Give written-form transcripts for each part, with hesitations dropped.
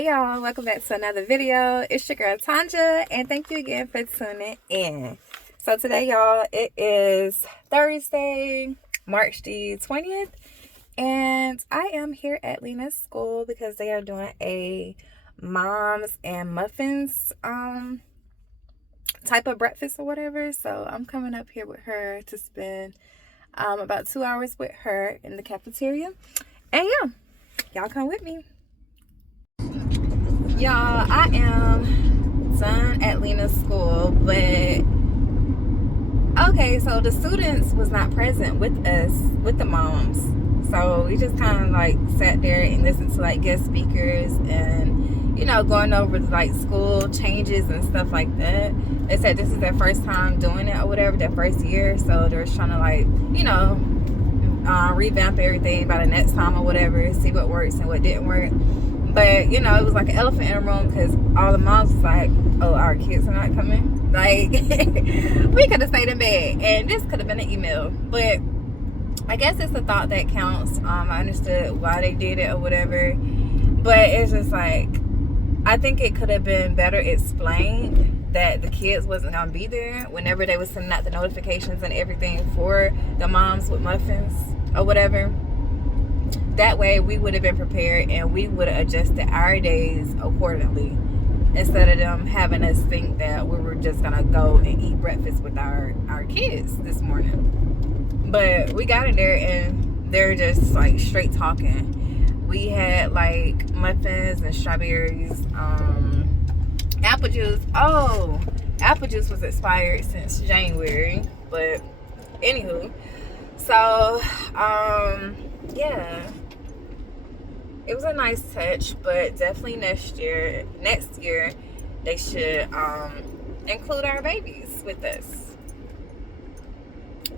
Hey y'all, welcome back to another video. It's your girl Tanja, and thank you again for tuning in. So today, y'all, it is Thursday, March the 20th, and I am here at Lena's school because they are doing a moms and muffins type of breakfast or whatever. So I'm coming up here with her to spend about 2 hours with her in the cafeteria. And yeah, y'all come with me. Y'all, I am done at Lena's school, but okay, so the students was not present with us, with the moms. So we just kind of like sat there and listened to like guest speakers and, you know, going over like school changes and stuff like that. They said this is their first time doing it or whatever, their first year. So they're trying to like, you know, revamp everything by the next time or whatever, see what works and what didn't work. But, you know, it was like an elephant in the room because all the moms was like, oh, our kids are not coming. Like, we could have stayed in bed. And this could have been an email. But I guess it's the thought that counts. I understood why they did it or whatever. But it's just like, I think it could have been better explained that the kids wasn't going to be there whenever they were sending out the notifications and everything for the moms with muffins or whatever. That way we would have been prepared and we would have adjusted our days accordingly instead of them having us think that we were just gonna go and eat breakfast with our kids this morning. But we got in there and they're just like straight talking. We had like muffins and strawberries, apple juice. Oh, apple juice was expired since January, but anywho, so yeah, it was a nice touch, but definitely next year they should include our babies with us.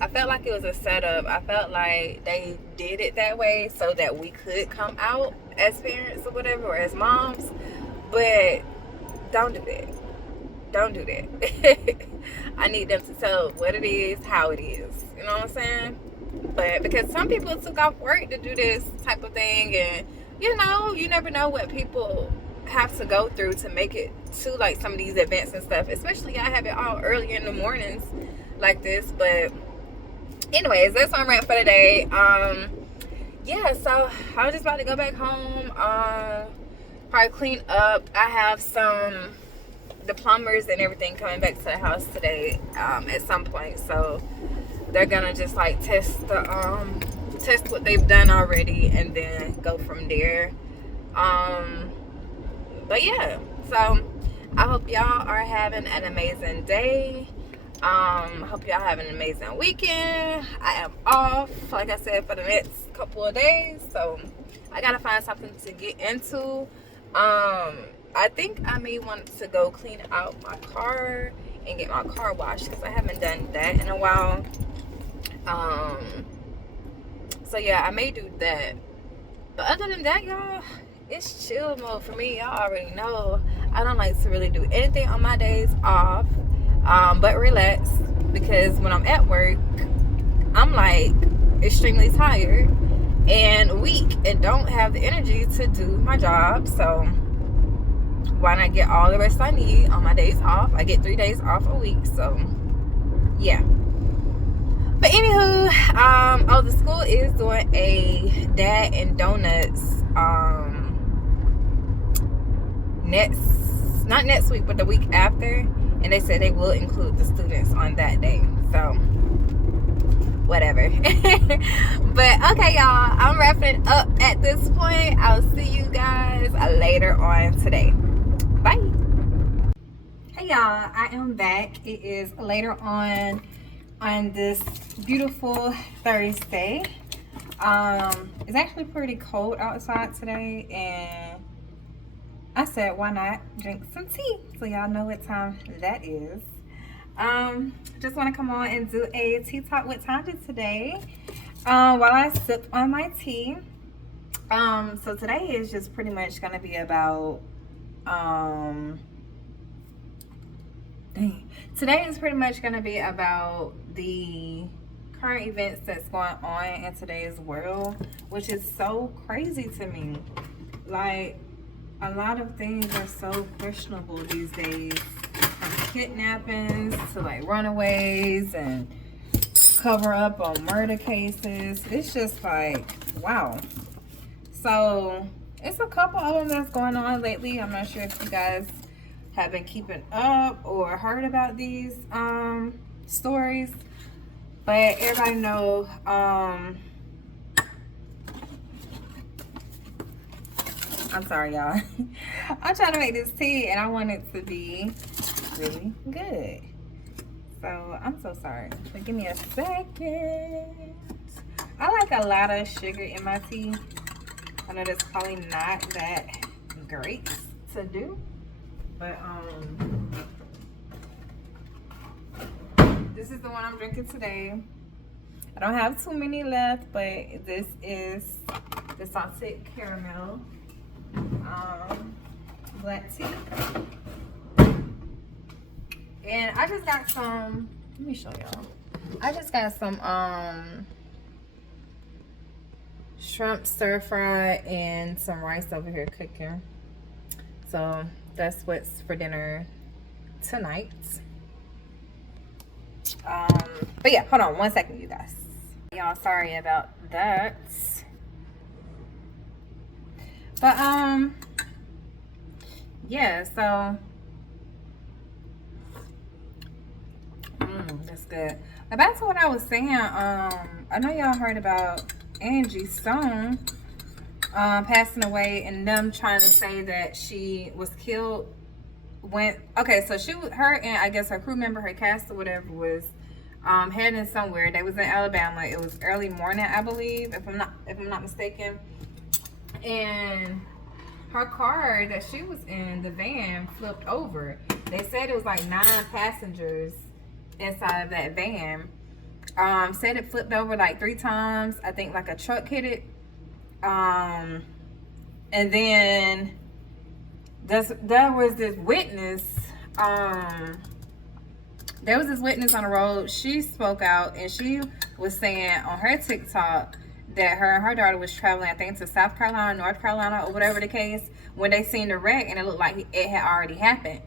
I felt like it was a setup. I felt like they did it that way so that we could come out as parents or whatever, or as moms. But don't do that. Don't do that. I need them to tell what it is, how it is. You know what I'm saying? But because some people took off work to do this type of thing, and you know, you never know what people have to go through to make it to like some of these events and stuff. Especially I have it all early in the mornings like this. But anyways, that's what I'm at for today. Yeah, so I'm just about to go back home. Probably clean up. I have the plumbers and everything coming back to the house today at some point, so they're gonna just like test what they've done already and then go from there. But yeah, so I hope y'all are having an amazing day. I hope y'all having an amazing weekend. I am off, like I said, for the next couple of days, so I gotta find something to get into. I think I may want to go clean out my car and get my car washed because I haven't done that in a while. So yeah, I may do that. But other than that, y'all, it's chill mode for me. Y'all already know I don't like to really do anything on my days off, but relax, because when I'm at work, I'm like extremely tired and weak and don't have the energy to do my job. So why not get all the rest I need on my days off? I get 3 days off a week, so yeah. But anywho, oh, the school is doing a Dad and Donuts not next week, but the week after, and they said they will include the students on that day. So whatever. But okay, y'all, I'm wrapping up at this point. I'll see you guys later on today. Bye. Hey y'all, I am back. It is later on this beautiful Thursday. It's actually pretty cold outside today, and I said why not drink some tea, so y'all know what time that is. Just want to come on and do a tea talk with Tanja today while I sip on my tea. So today is just pretty much gonna be about today is pretty much gonna be about the current events that's going on in today's world, which is so crazy to me. Like, a lot of things are so questionable these days, from kidnappings to like runaways and cover up on murder cases. It's just like, wow. So it's a couple of them that's going on lately. I'm not sure if you guys have been keeping up or heard about these stories, but everybody know I'm sorry, y'all. I'm trying to make this tea and I want it to be really good. So I'm so sorry. So give me a second. I like a lot of sugar in my tea. I know that's probably not that great to do, but this is the one I'm drinking today. I don't have too many left, but this is the salted caramel black tea. And I just got some, let me show y'all. I just got some shrimp stir fry and some rice over here cooking. So that's what's for dinner tonight. But yeah, hold on one second, you guys. Y'all, sorry about that. But yeah, so that's good. But back to what I was saying, I know y'all heard about Angie Stone passing away and them trying to say that she was killed when, okay, so her and I guess her crew member, her cast or whatever, was heading somewhere. They was in Alabama. It was early morning, I believe, if I'm not mistaken. And her car that she was in, the van, flipped over. They said it was like 9 passengers inside of that van. Said it flipped over like 3 times. I think like a truck hit it. And then there was this witness. There was this witness on the road. She spoke out and she was saying on her TikTok that her and her daughter was traveling, I think, to South Carolina, North Carolina, or whatever the case, when they seen the wreck and it looked like it had already happened.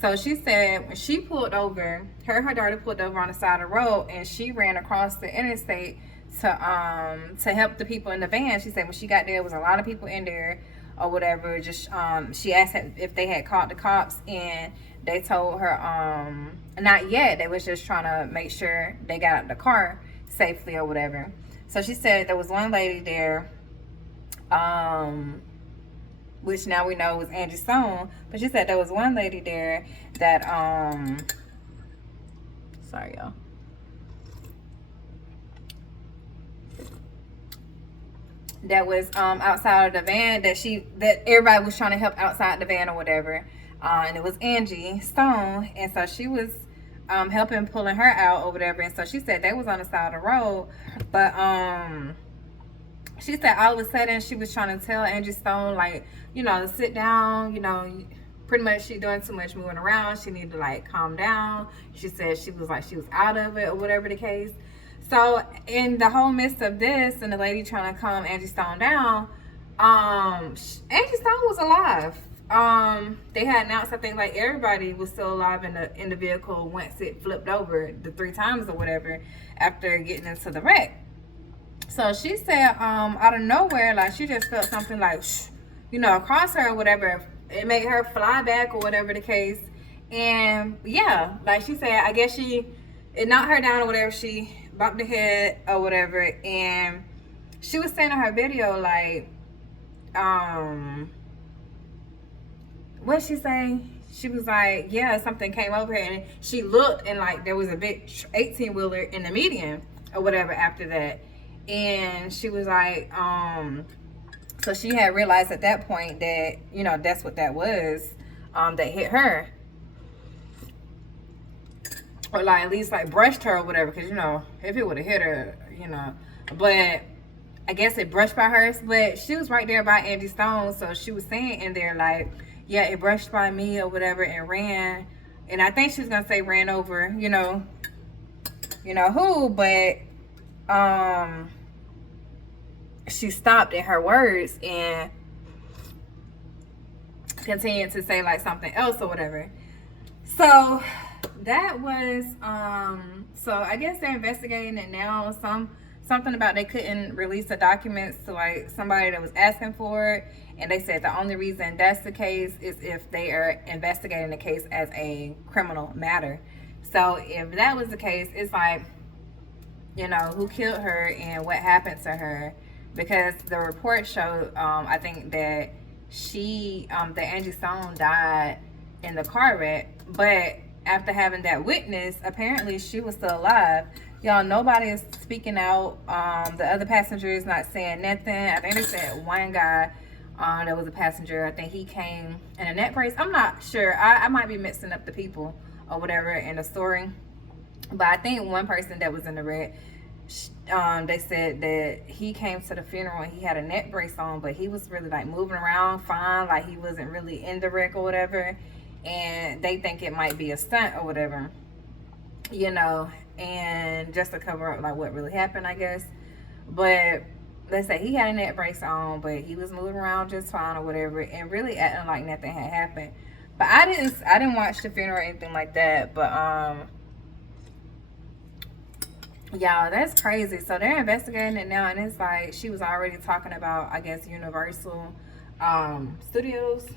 So she said when she pulled over, her and her daughter pulled over on the side of the road and she ran across the interstate to help the people in the van. She said when she got there, was a lot of people in there or whatever. Just she asked if they had called the cops and they told her not yet. They was just trying to make sure they got out of the car safely or whatever. So she said there was one lady there, which now we know was Angie Stone, but she said there was one lady there that, sorry y'all. That was outside of the van that everybody was trying to help outside the van or whatever. And it was Angie Stone. And so she was helping pulling her out or whatever. And so she said they was on the side of the road. But she said all of a sudden she was trying to tell Angie Stone, like, you know, to sit down, you know, pretty much she doing too much moving around. She needed to like calm down. She said she was out of it or whatever the case. So in the whole midst of this and the lady trying to calm Angie Stone down, Angie Stone was alive. They had announced, I think, like everybody was still alive in the vehicle once it flipped over the 3 times or whatever after getting into the wreck. So she said, out of nowhere, like she just felt something like, you know, across her or whatever. It made her fly back or whatever the case. And yeah, like she said, I guess it knocked her down or whatever. She bumped her head or whatever. And she was saying in her video, like, what'd she say? She was like, yeah, something came over her and she looked and like there was a big 18-wheeler in the median or whatever after that. And she was like, so she had realized at that point that, you know, that's what that was, that hit her. Or like at least like brushed her or whatever, because, you know, if it would have hit her, you know. But I guess it brushed by her. But she was right there by Angie Stone, so she was saying in there like, yeah, it brushed by me or whatever and ran. And I think she was gonna say ran over, you know who, but she stopped in her words and continued to say like something else or whatever. So that was so I guess they're investigating it now. Something about they couldn't release the documents to like somebody that was asking for it, and they said the only reason that's the case is if they are investigating the case as a criminal matter. So if that was the case, it's like, you know, who killed her and what happened to her, because the report showed I think that that Angie Stone died in the car wreck, but after having that witness, apparently she was still alive. Y'all, nobody is speaking out. The other passenger is not saying nothing. I think they said one guy that was a passenger, I think he came in a neck brace. I'm not sure. I might be mixing up the people or whatever in the story. But I think one person that was in the wreck, they said that he came to the funeral and he had a neck brace on, but he was really like moving around fine, like he wasn't really in the wreck or whatever. And they think it might be a stunt or whatever, you know, and just to cover up like what really happened, I guess. But let's say he had a neck brace on, but he was moving around just fine or whatever, and really acting like nothing had happened. But I didn't watch the funeral or anything like that. But y'all, that's crazy. So they're investigating it now, and it's like she was already talking about, I guess, Universal Studios.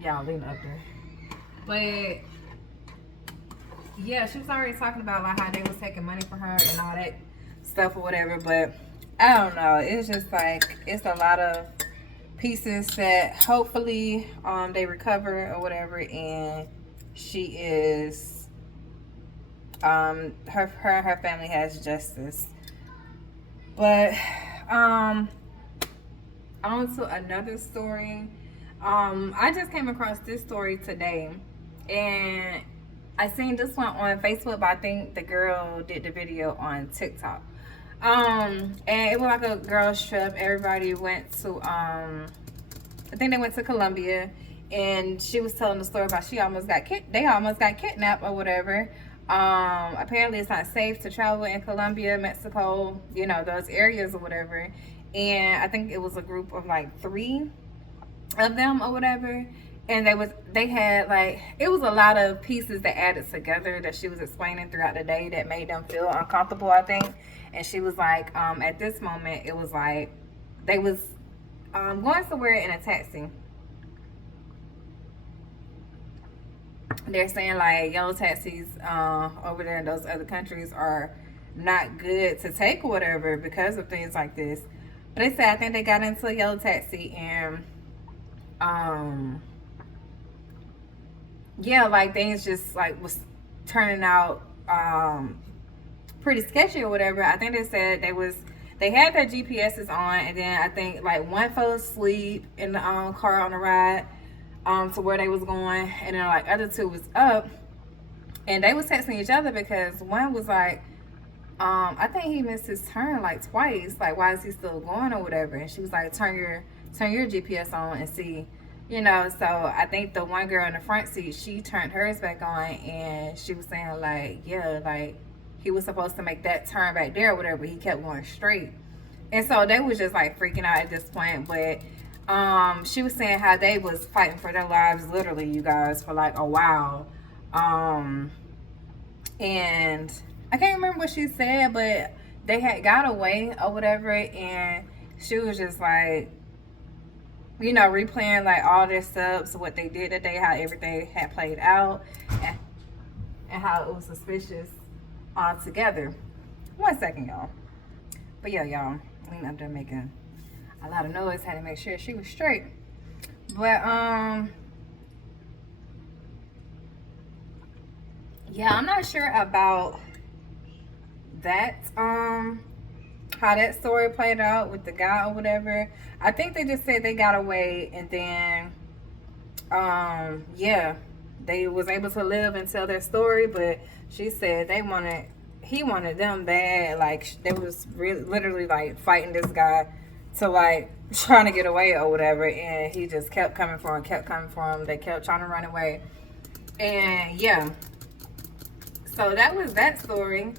Y'all, lean up there. But yeah, she was already talking about like how they was taking money from her and all that stuff or whatever. But I don't know, it's just like it's a lot of pieces that hopefully they recover or whatever, and she is her and her family has justice. But on to another story. I just came across this story today, and I seen this one on Facebook, but I think the girl did the video on TikTok. And it was like a girls trip. Everybody went to I think they went to Colombia, and she was telling the story about they almost got kidnapped or whatever. Apparently it's not safe to travel in Colombia, Mexico, you know, those areas or whatever. And I think it was a group of like 3 of them or whatever, and they had like, it was a lot of pieces that added together that she was explaining throughout the day that made them feel uncomfortable, I think. And she was like, at this moment it was like they was going somewhere in a taxi. They're saying like yellow taxis over there in those other countries are not good to take or whatever because of things like this. But they said I think they got into a yellow taxi, and yeah, like things just like was turning out pretty sketchy or whatever. I think they said they had their GPSs on, and then I think like one fell asleep in the car on the ride to where they was going, and then like other 2 was up, and they was texting each other because one was like, I think he missed his turn like twice, like why is he still going or whatever. And she was like, turn your GPS on and see, you know. So I think the one girl in the front seat, she turned hers back on, and she was saying like, yeah, like he was supposed to make that turn back there or whatever, but he kept going straight. And so they was just like freaking out at this point. But she was saying how they was fighting for their lives, literally, you guys, for like a while. And I can't remember what she said, but they had got away or whatever, and she was just like, you know, replaying like all their steps, what they did that day, how everything had played out, and how it was suspicious altogether. 1 second, y'all. But yeah, y'all, lean up there making a lot of noise, had to make sure she was straight. But yeah, I'm not sure about that, how that story played out with the guy or whatever. I think they just said they got away, and then yeah, they was able to live and tell their story. But she said he wanted them bad, like they was really literally like fighting this guy to like trying to get away or whatever, and he just kept coming for him. They kept trying to run away. And yeah, so that was that story.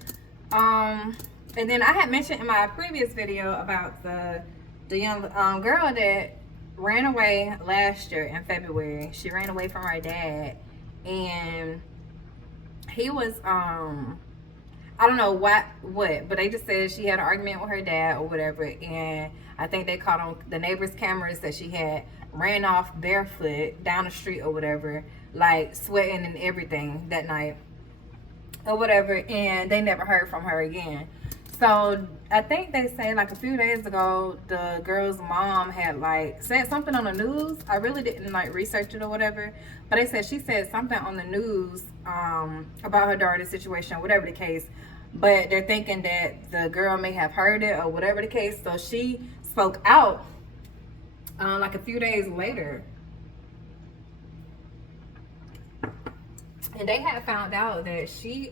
And then I had mentioned in my previous video about the young girl that ran away last year in February. She ran away from her dad, and he was I don't know what, but they just said she had an argument with her dad or whatever, and I think they caught on the neighbor's cameras that she had ran off barefoot down the street or whatever, like sweating and everything that night or whatever, and they never heard from her again. So I think they say like a few days ago, the girl's mom had like said something on the news. I really didn't like research it or whatever, but they said she said something on the news about her daughter's situation, whatever the case. But they're thinking that the girl may have heard it or whatever the case. So she spoke out like a few days later. And they had found out that she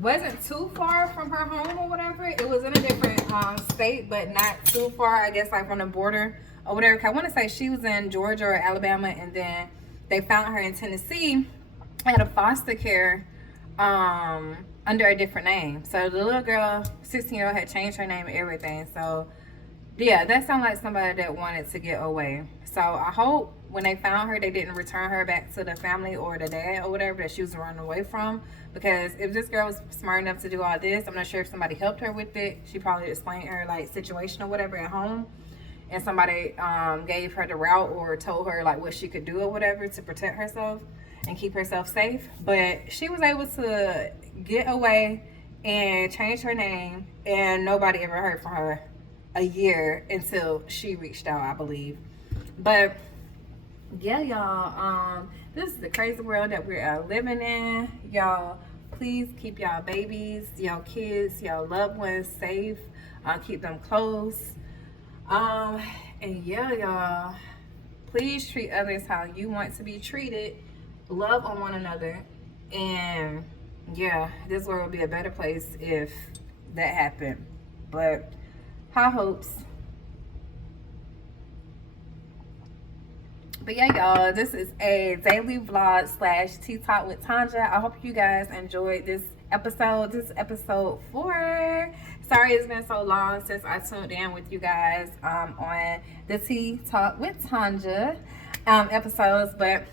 wasn't too far from her home or whatever. It was in a different state, but not too far, I guess, like from the border or whatever. I want to say she was in Georgia or Alabama, and then they found her in Tennessee at a foster care under a different name. So the little girl, 16-year-old, had changed her name and everything. So yeah, that sounded like somebody that wanted to get away. So I hope when they found her, they didn't return her back to the family or the dad or whatever that she was running away from. Because if this girl was smart enough to do all this, I'm not sure if somebody helped her with it. She probably explained her like situation or whatever at home, and somebody gave her the route or told her like what she could do or whatever to protect herself and keep herself safe. But she was able to get away and change her name, and nobody ever heard from her a year until she reached out, I believe. But yeah, y'all, this is the crazy world that we're living in. Y'all, please keep y'all babies, y'all kids, y'all loved ones safe. Keep them close. And yeah, y'all, please treat others how you want to be treated. Love on one another. And yeah, this world would be a better place if that happened. But high hopes. But yeah, y'all, this is a daily vlog / tea talk with Tanja. I hope you guys enjoyed this episode. This is episode 4. Sorry it's been so long since I tuned in with you guys on the tea talk with Tanja episodes, but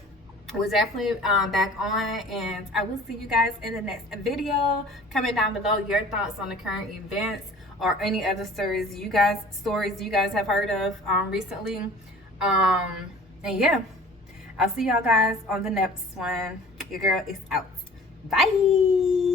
we're definitely back on, and I will see you guys in the next video. Comment down below your thoughts on the current events or any other stories you guys have heard of recently. And yeah, I'll see y'all guys on the next one. Your girl is out. Bye.